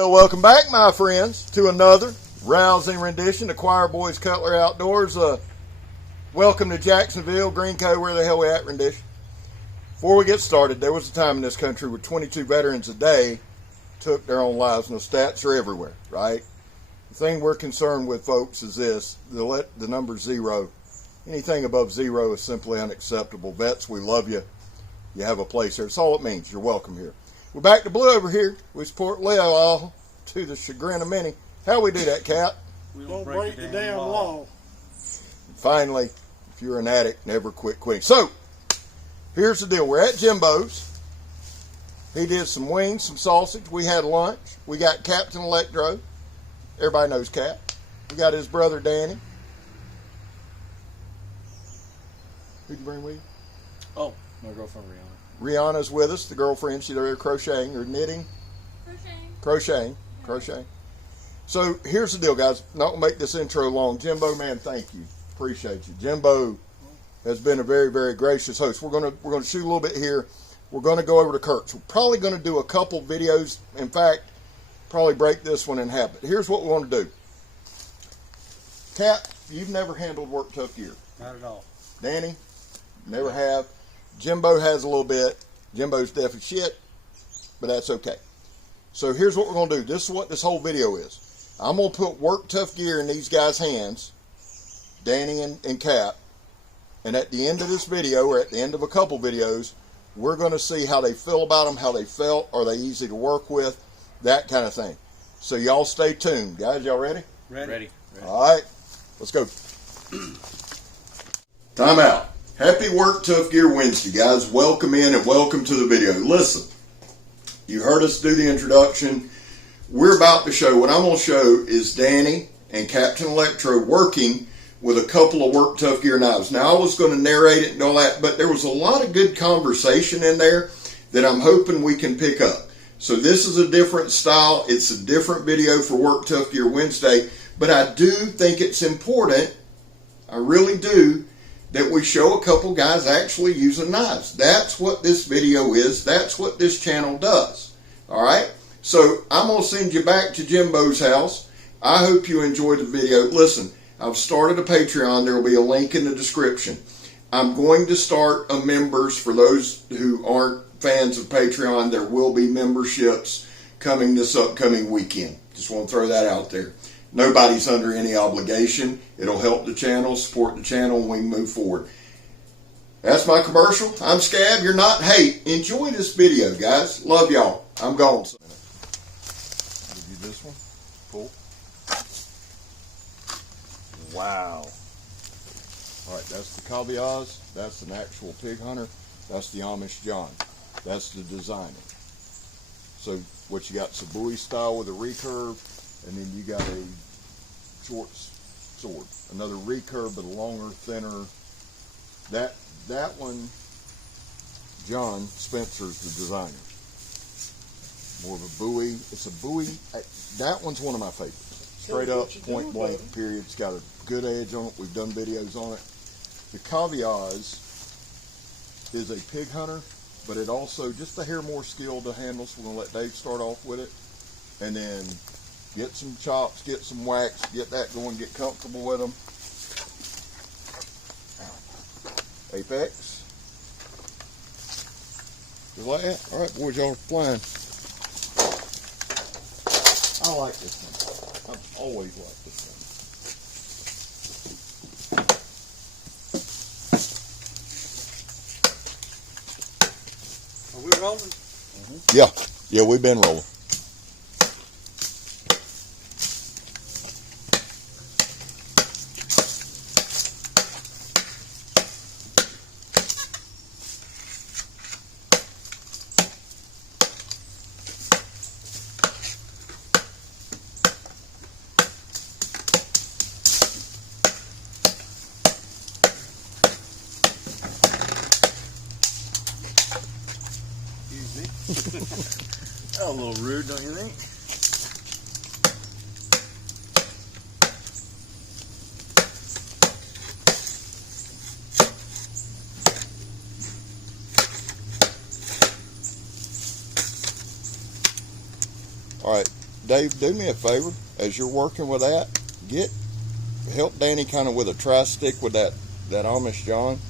Well, welcome back, my friends, to another rousing rendition of Choir Boys Cutler Outdoors. Welcome to Jacksonville, Greenco, where the hell we at rendition. Before we get started, there was a time in this country where 22 veterans a day took their own lives, and the stats are everywhere, right? The thing we're concerned with, folks, is this: the number zero. Anything above zero is simply unacceptable. Vets, we love you. You have a place here. That's all it means. You're welcome here. We're back to blue over here. We support Leo all to the chagrin of many. How we do that, Cap? We don't break the damn law. And finally, if you're an addict, never quit quitting. So, here's the deal. We're at Jimbo's. He did some wings, some sausage. We had lunch. We got Captain Electro. Everybody knows Cap. We got his brother Danny. Who'd you bring with you? Oh, my girlfriend Rihanna. Rihanna's with us, the girlfriend. She's there crocheting or knitting. Crocheting. So here's the deal, guys. Not gonna make this intro long. Jimbo, man, thank you. Appreciate you. Jimbo has been a very, very gracious host. We're gonna shoot a little bit here. We're gonna go over to Kurt's. We're probably gonna do a couple videos. In fact, probably break this one in half. But here's what we want to do. Cap, you've never handled Work Tough Gear. Not at all. Danny, never have. Jimbo has a little bit. Jimbo's deaf as shit, but that's okay. So here's what we're going to do. This is what this whole video is. I'm going to put Work Tough Gear in these guys' hands, Danny and Cap, and at the end of this video, or at the end of a couple videos, we're going to see how they feel about them, how they felt, are they easy to work with, that kind of thing. So y'all stay tuned. Guys, y'all ready? Ready. All right, let's go. Time out. Happy Work Tough Gear Wednesday, guys. Welcome in and welcome to the video. Listen, you heard us do the introduction. We're about to show, what I'm going to show is Danny and Captain Electro working with a couple of Work Tough Gear knives. Now, I was going to narrate it and all that, but there was a lot of good conversation in there that I'm hoping we can pick up. So this is a different style. It's a different video for Work Tough Gear Wednesday, but I do think it's important, I really do, that we show a couple guys actually using knives. That's what this video is. That's what this channel does. All right? So I'm going to send you back to Jimbo's house. I hope you enjoyed the video. Listen, I've started a Patreon. There will be a link in the description. I'm going to start a members. For those who aren't fans of Patreon, there will be memberships coming this upcoming weekend. Just want to throw that out there. Nobody's under any obligation. It'll help the channel, support the channel, and we can move forward. That's my commercial. I'm Scab. You're not. Hey, enjoy this video, guys. Love y'all. I'm gone. Give you this one. Cool. Wow. All right, that's the Caviars. That's an actual pig hunter. That's the Amish John. That's the designer. So what you got is a Bowie style with a recurve. And then you got a short sword, another recurve, but a longer, thinner. That one, John Spencer's the designer. More of a Bowie. It's a Bowie. That one's one of my favorites. Straight up, point blank, period. It's got a good edge on it. We've done videos on it. The Caviars is a pig hunter, but it also just a hair more skilled to handle. So we're gonna let Dave start off with it, and then get some chops, get some wax, get that going, get comfortable with them. Apex. Just like that. All right, boys, y'all are flying. I like this one. I've always liked this Are we rolling? Yeah, we've been rolling. That's a little rude, don't you think? Dave, do me a favor as you're working with that. Help Danny kind of with a tri-stick with that Amish John.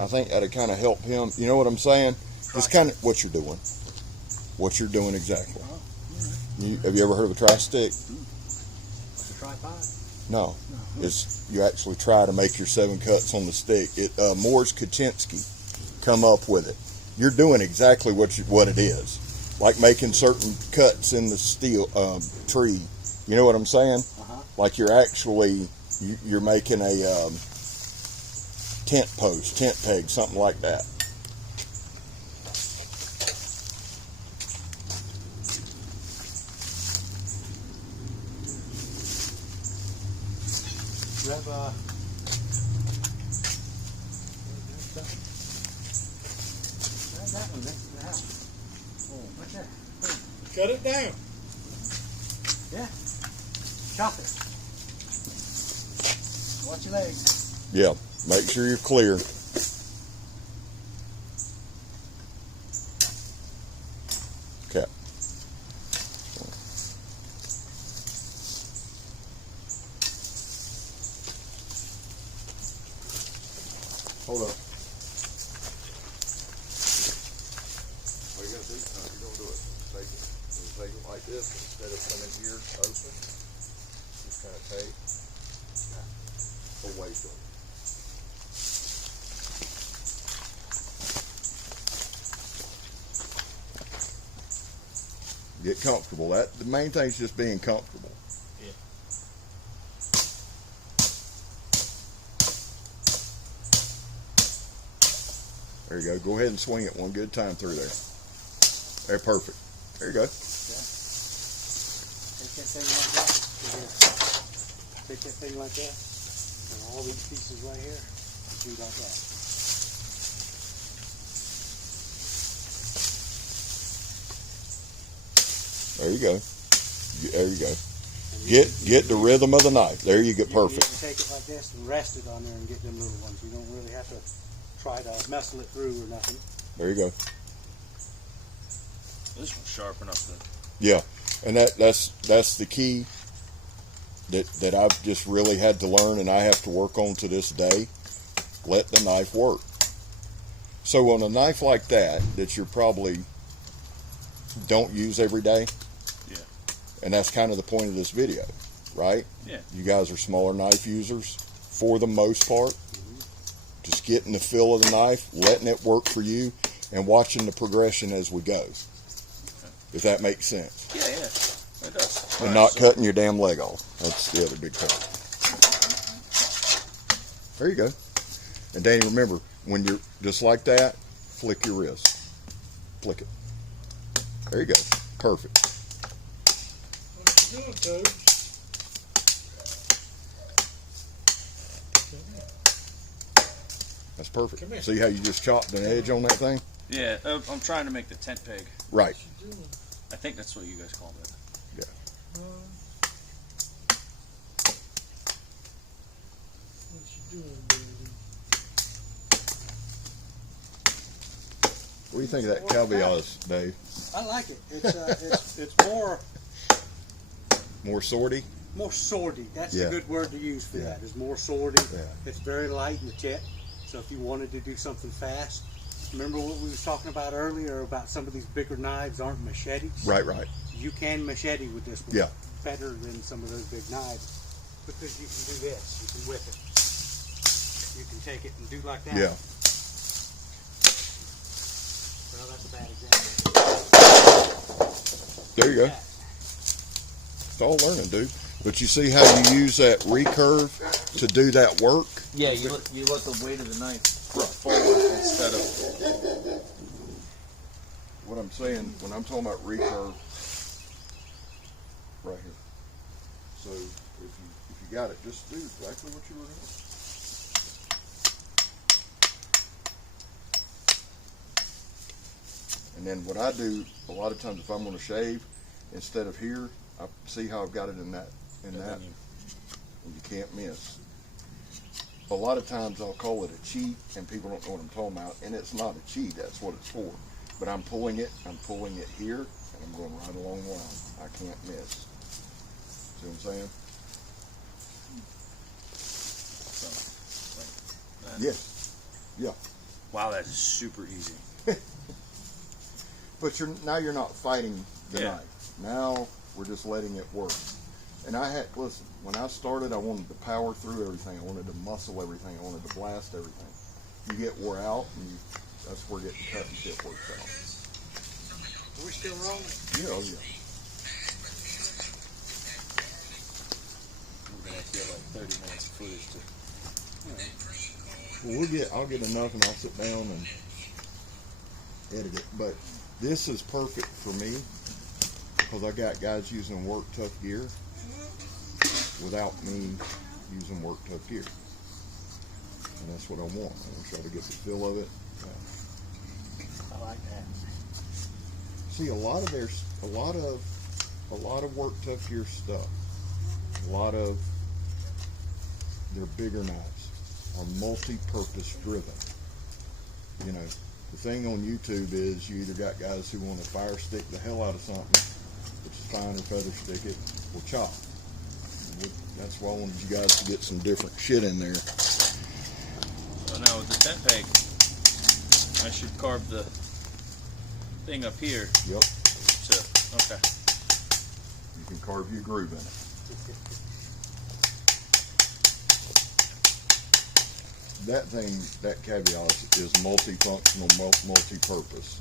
I think that'll kind of help him. You know what I'm saying? Just kind of what you're doing. What you're doing exactly. Have you ever heard of a tri-stick? What's a tripod? No. It's you actually try to make your 7 cuts on the stick. Morris Kaczynski come up with it. You're doing exactly what it is, like making certain cuts in the steel tree. You know what I'm saying? Like you're actually you're making a tent post, tent peg, something like that. Grab that one next to the house. Oh, right there. Cut it down. Yeah. Chop it. Watch your legs. Yeah, make sure you're clear. Okay. Hold up. What you gotta do? No, you're gonna do it. Take it like this instead of coming here open. Just kind of take away from it. Get comfortable. The main thing is just being comfortable. Yeah. There you go. Go ahead and swing it one good time through there. There, perfect. There you go. Yeah. Take that thing like that. Take that thing like that. And all these pieces right here, do like that. There you go. There you go. Get the rhythm of the knife. There you get perfect. You can take it like this and rest it on there and get them little ones. You don't really have to try to muscle it through or nothing. There you go. This one's sharp enough to. Yeah, and that's the key that I've just really had to learn, and I have to work on to this day. Let the knife work. So on a knife like that you probably don't use every day. Yeah. And that's kind of the point of this video, right? Yeah. You guys are smaller knife users for the most part. Just getting the feel of the knife, letting it work for you, and watching the progression as we go. If that makes sense. Yeah, it does. And not cutting your damn leg off. That's the other big part. There you go. And Danny, remember, when you're just like that, flick your wrist. Flick it. There you go. Perfect. What you doing, Toad? That's perfect. See how you just chopped an edge on that thing? Yeah, I'm trying to make the tent peg. Right. I think that's what you guys called it. Yeah. What you doing, baby? What do you think of that caveat, Dave? I like it. It's More sorty? more swordy. That's Yeah. a good word to use for Yeah. that. It's more swordy. Yeah. It's very light in the tip. So if you wanted to do something fast, remember what we was talking about earlier about some of these bigger knives aren't machetes? Right. You can machete with this one Yeah. better than some of those big knives because you can do this. You can whip it. You can take it and do like that. Yeah. Well, that's a bad example. There you go. It's all learning, dude. But you see how you use that recurve to do that work? Yeah, you let the weight of the knife forward instead of. What I'm saying, when I'm talking about recurve, right here. So if you got it, just do exactly what you were doing. And then what I do a lot of times, if I'm going to shave, instead of here, I see how I've got it in that, and you can't miss. A lot of times I'll call it a cheat, and people don't know what I'm talking about, and it's not a cheat. That's what it's for. But I'm pulling it here, and I'm going right along the line. I can't miss. See what I'm saying? So, like that. Yeah. Wow, that's super easy. But you're not fighting the Yeah. knife. Now we're just letting it work. And listen, when I started, I wanted to power through everything. I wanted to muscle everything. I wanted to blast everything. You get wore out, and that's where getting cut and shit works out. We're still rolling. Yeah, oh yeah. We're gonna have to get like 30 minutes of footage to. Well, I'll get enough, and I'll sit down and edit it. But this is perfect for me because I got guys using Work Tough Gear without me using Work Tough Gear, and that's what I want. I want to try to get the feel of it. I like that. See, a lot of Work Tough Gear stuff, a lot of their bigger knives are multi-purpose driven. You know, the thing on YouTube is you either got guys who want to fire stick the hell out of something, which is fine, or feather stick it, or chop. That's why I wanted you guys to get some different shit in there. So now with the tent peg, I should carve the thing up here. Yep. Okay. You can carve your groove in it. That thing, that caveat is multifunctional, multi-purpose.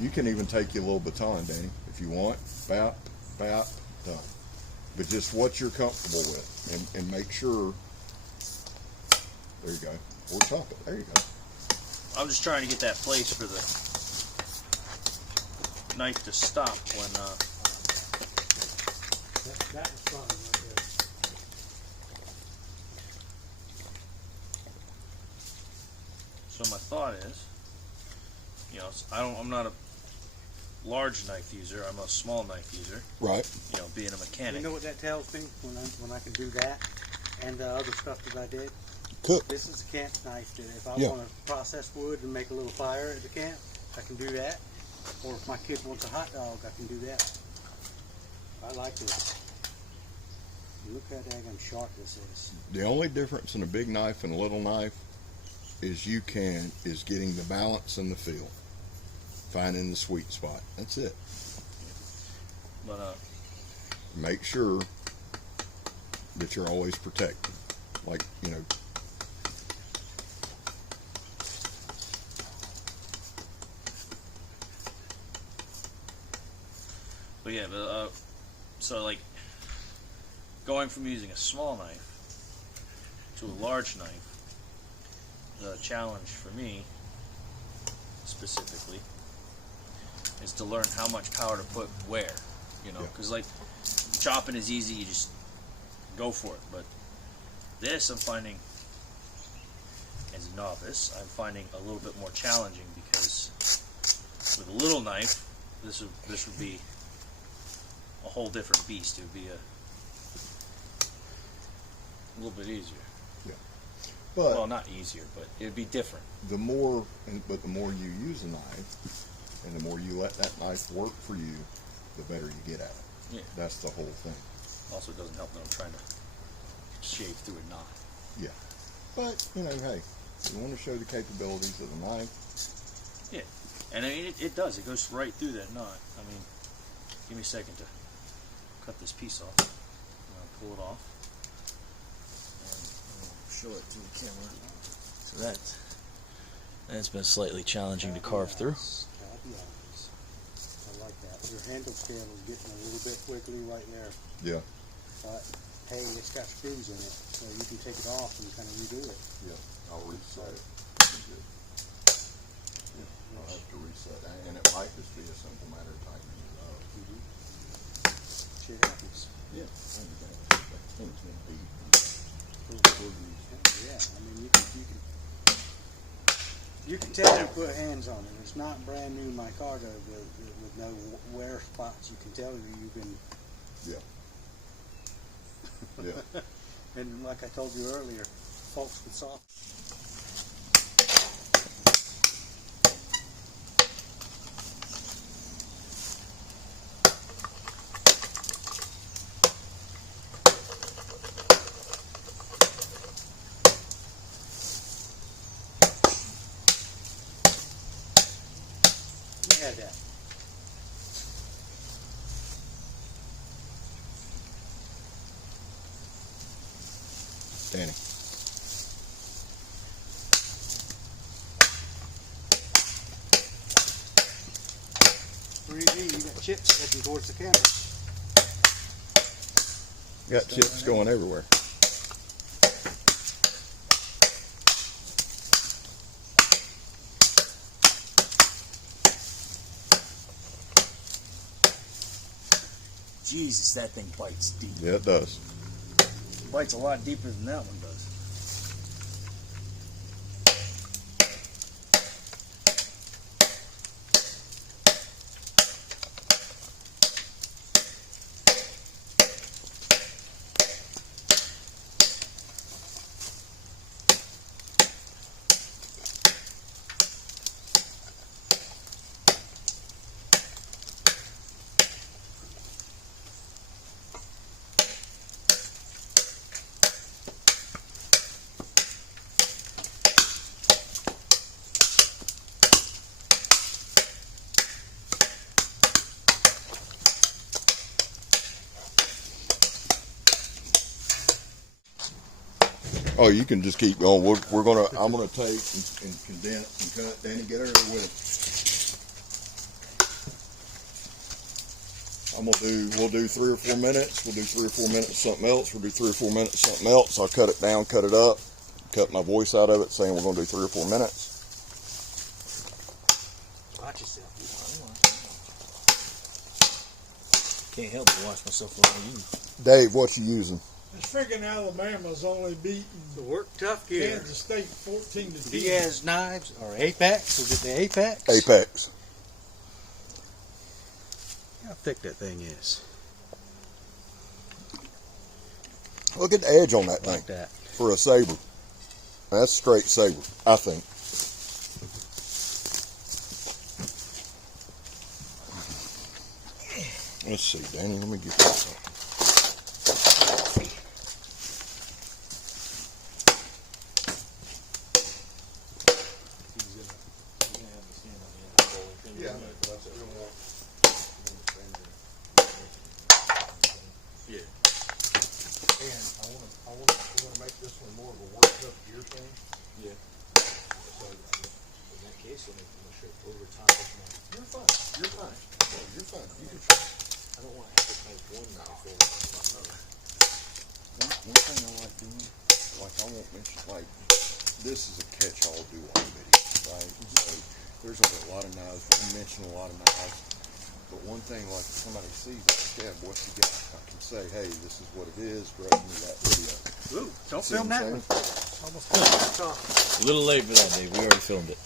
You can even take your little baton, Danny, if you want. Bap, bap, done. But just what you're comfortable with, and make sure. There you go. Or top it. There you go. I'm just trying to get that place for the knife to stop when. That was fun right there. So my thought is, you know, I'm not a large knife user. I'm a small knife user. Right. You know, being a mechanic. You know what that tells me when I can do that and the other stuff that I did? Cook. This is a camp knife that if I Yeah. want to process wood and make a little fire at the camp, I can do that. Or if my kid wants a hot dog, I can do that. I like this. Look how daggone sharp this is. The only difference in a big knife and a little knife is getting the balance and the feel. Finding the sweet spot. That's it. But Make sure that you're always protected. Like, you know. But yeah, so like going from using a small knife to a large knife, the challenge for me specifically is to learn how much power to put where, you know, because like chopping is easy, you just go for it. But this, I'm finding, as a novice, I'm finding a little bit more challenging because with a little knife, this would be a whole different beast. It would be a little bit easier. Yeah. But Well, not easier, but it would be different. the more you use a knife, and the more you let that knife work for you, the better you get at it. Yeah. That's the whole thing. Also, it doesn't help that I'm trying to shave through a knot. Yeah. But, you know, hey, you want to show the capabilities of the knife. Yeah. And I mean, it does. It goes right through that knot. I mean, give me a second to cut this piece off. I'll pull it off. And I'll show it to the camera. So that's been slightly challenging to carve through. I'll be honest. I like that. Your handle scale is getting a little bit wiggly right there. Yeah. But hey, it's got screws in it, so you can take it off and kind of redo it. Yeah. I'll reset it. I'll have to reset that. And it might just be a simple matter of tightening it up. Shit happens. Yeah. Things can be. Yeah, I mean you can tell you put hands on it. It's not brand new micarta with no wear spots. You can tell you've been. Yeah. Yeah. And like I told you earlier, folks with soft. Let me have that. Danny. Pretty you got chips heading towards the camera. Got chips going everywhere. Jesus, that thing bites deep. Yeah, it does. It bites a lot deeper than that one does. Oh, you can just keep going. I'm gonna take and condense and cut. Danny, get over with it. We'll do 3 or 4 minutes. We'll do 3 or 4 minutes of something else. We'll do 3 or 4 minutes of something else. I'll cut it down, cut it up, cut my voice out of it, saying we're gonna do 3 or 4 minutes. Watch yourself. Can't help but watch myself when I use. Dave, what you using? This friggin' Alabama's only beaten The Work Tough Gear. Kansas State 14-10. Diaz knives or Apex? Is it the Apex? Apex. How thick that thing is. Look at the edge on that thing Like that. for a saber. That's straight saber, I think. Let's see, Danny. Let me get this up. Yeah, that's it. Yeah. And I want to make this one more of a work tough gear thing. Yeah. So In that case, I'm sure over time, you're fine. You're fine. You're fine. You can try. I don't want to have to make one knife over another. One thing I like doing, like I won't mention, like this is a catch-all do-all video, right? So there's a lot of knives. We mention a lot of knives. But one thing, like if somebody sees it, yeah, what you got, I can say, hey, this is what it is, right into that video. Ooh, don't See film what that I'm one. saying? Almost cut it off. A little late for that, Dave. We already filmed it.